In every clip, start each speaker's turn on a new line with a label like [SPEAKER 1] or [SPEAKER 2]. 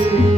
[SPEAKER 1] thank you.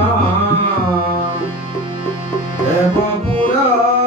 [SPEAKER 2] সোনা দেবপুরবাসী